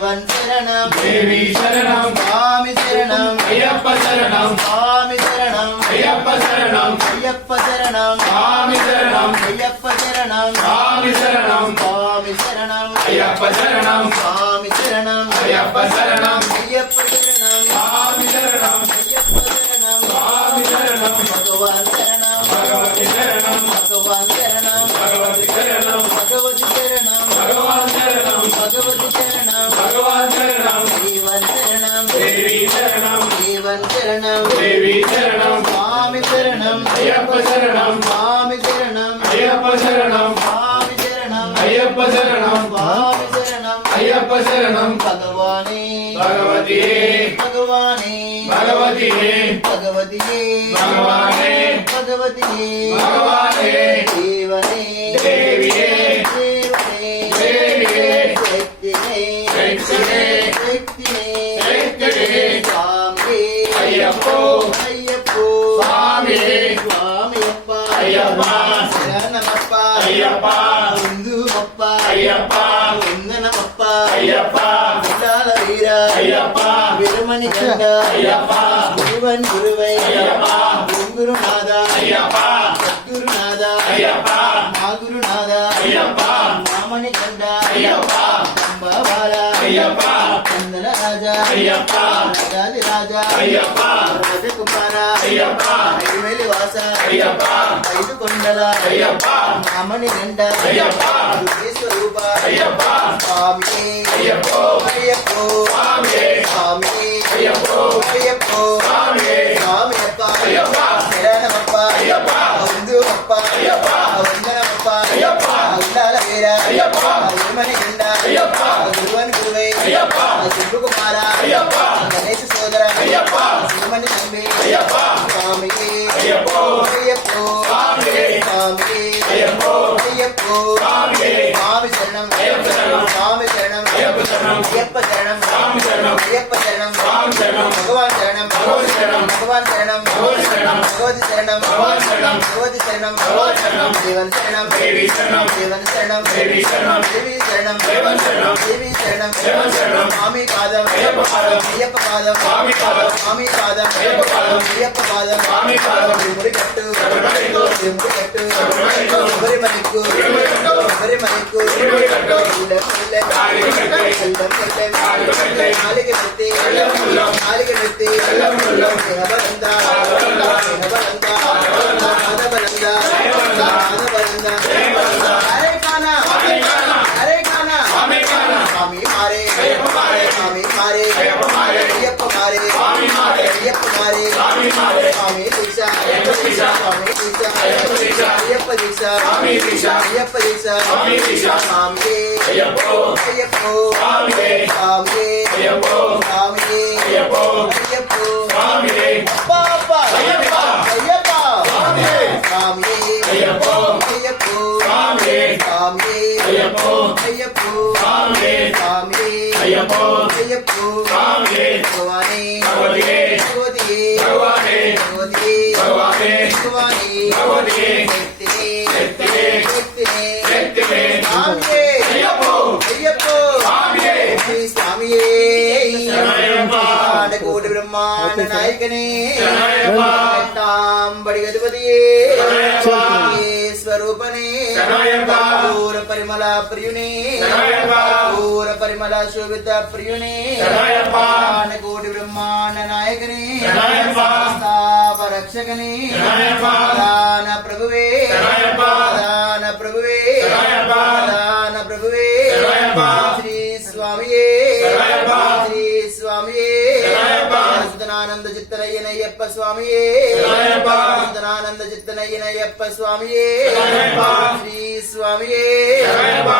தேவன் சரணம் தேவி சரணம் சுவாமி சரணம் ஐயப்ப சரணம் சுவாமி சரணம் ஐயப்ப சரணம் ஐயப்ப சரணம் சுவாமி சரணம் ஐயப்ப சரணம் சுவாமி சரணம் சுவாமி சரணம் ஐயப்ப சரணம் சுவாமி சரணம் ஐயப்ப சரணம் ஐயப்ப சரணம் சுவாமி சரணம் ஐயப்ப சரணம் சுவாமி சரணம் பகவான் சரணம் பகவதி சரணம் பகவான் சரணம் பகவதி சரணம் பகவதி சரணம் பகவான் சரணம் பகவதி சரணம் பகவான் சரணம் தேவன் சரணம் தேவி சரணம் தேவன் சரணம் தேவி சரணம் சுவாமி சரணம் ஐயப்ப சரணம் சுவாமி சரணம் ஐயப்ப சரணம் சுவாமி சரணம் ஐயப்ப சரணம் சுவாமி சரணம் ஐயப்ப சரணம் பகவானே பகவதியே பகவானே பகவதியே பகவதியே பகவானே பகவதியே பகவானே தேவனே தேவியே தேவனே தேவியே சக்தியே சக்தியே சக்தியே சக்தியே சுவாமியே ஐயப்போ ஐயப்போ சுவாமியே சுவாமியப்பா ஐயப்பா சரணமப்பா ஐயப்பா இந்துவப்பா ஐயப்பா వందనమప్పా ஐயப்பா విఠాల వీరా ஐயப்பா విరమణి గంగ ஐயப்பா గురువన్ గురువై ஐயப்பா గురునాథ ஐயப்பா సద్గురునాథ ஐயப்பா మా గురునాథ ஐயப்பா మామణి గండ ஐயப்பா అంబాబాల ஐயப்பா చందన రాజా ஐயப்பா రాజాది రాజా ஐயப்பా రాజకుమార ஐயப்பா ఐదువేలి వాస ஐயப்பா ఐదు కొండల ஐயப்பா మామణి గండ ஐயப்பா స్వరూప ஐயப்பா స్వామి ஐயப்போ అయ్యప్పో சுவாமியே స్వామి ஐயப்போ అయ్యప్పో சுவாமியே స్వామి అప్ప ஐயப்பா శరణమప్ప ஐயப்பா హిందూవప్ప ஐயப்பா వందనమప్ప ஐயப்பா ఉండాల వీర ஐயப்பா గురుమణి గండ ஐயப்பా గురువన్ గురువై ஐயப்பா శివకుమార ஐயப்பா గణేశ సోదర ஐயப்பா శ్రీమణి తండ్రి ஐயப்பா స్వామికి ஐயப்போ అయ్యప్పో சுவாமியே స్వామికి ஐயப்போ అయ్యప్పో சுவாமியே స్వామి శరణం అయ్యప్ప శరణం స్వామి శరణం అయ్యప్ప శరణం అయ్యప్ప శరణం స్వామి శరణం అయ్యప్ప శరణం స్వామి శరణం భగవాన్ శరణం భగవతి శరణం భగవాన్ శరణం భగవతి శరణం భగవతి శరణం భగవాన్ శరణం భగవతి శరణం భగవాన్ శరణం దేవన్ శరణం దేవి శరణం దేవన్ శరణం దేవి శరణం దేవి శరణం దేవన్ శరణం దేవి శరణం దేవన్ శరణం స్వామి పాదం అయ్యప్ప పాదం అయ్యప్ప పాదం స్వామి పాదం స్వామి పాదం అయ్యప్ప పాదం అయ్యప్ప పాదం స్వామి పాదం తిరుముడి కట్టు శబరిమలకు తిరుముడి కట్టు శబరిమలకు శబరిమలకు శబరిమలకు శబరిమలకు శబరిమలకు నాలిక పెట్టి నాలిక పెట్టి దేహబలంద హరే కానా హరే కానా స్వామి మారే స్వామి మారే అయ్యప్ప మారే అయ్యప్ప మారే స్వామి దీక్ష స్వామి దీక్ష అయ్యప్ప దీక్ష అయ్యప్ప దీక్ష స్వామి ஐயப்போ అయ్యప్పో சுவாமியே స్వామి ஐயப்போ స్వామి ஐயப்போ అయ్యప్పో சுவாமியே పాప అయ్యప్ప అయ్యప్ప சுவாமியே స్వామి ஐயப்போ అయ్యప్పో சுவாமியே స్వామి ஐயப்போ అయ్యప్పో சுவாமியே స్వామి ஐயப்போ అయ్యప్పో சுவாமியே భగవానే భగవతియే భగవతియే భగవానే భగవతియే భగవానే భగవానే భగవతియే శక్తినే శక్తినే శక్తినే శక్తినే స్వామియే అయ్యప్పో అయ్యప్పో சுவாமியே శ్రీ స్వామియే శరణయ్యప్ప. కోటి బ్రహ్మాండ నాయకనే శరణయ్యప్ప. తాంబడి గణపతియే శరణయ్యప్ప. స్వరూపనే శరణయ్యప్ప. పూర పరిమళ ప్రియునే శరణయ్యప్ప. పూర పరిమళ శోభిత ప్రియునే శరణయ్యప్ప. కోటి బ్రహ్మాండ నాయకనే శరణయ్యప్ప. రక్షకనే శరణయ్యప్ప. దాన ప్రభువే శరణయ్యప్ప. దాన ప్రభువే శరణయ్యప్ప. దాన ప్రభువే శరణయ్యప్ప. శ్రీ స్వామియే శరణయ్యప్ప. శ్రీ స్వామియే శరణయ్యప్ప. సుతనానంద చిత్తనయ్యనయ్యప్ప స్వామియే శరణయ్యప్ప. సుతనానంద చిత్తనయ్యనయ్యప్ప స్వామియే శరణయ్యప్ప. శ్రీ స్వామియే శరణయ్యప్ప.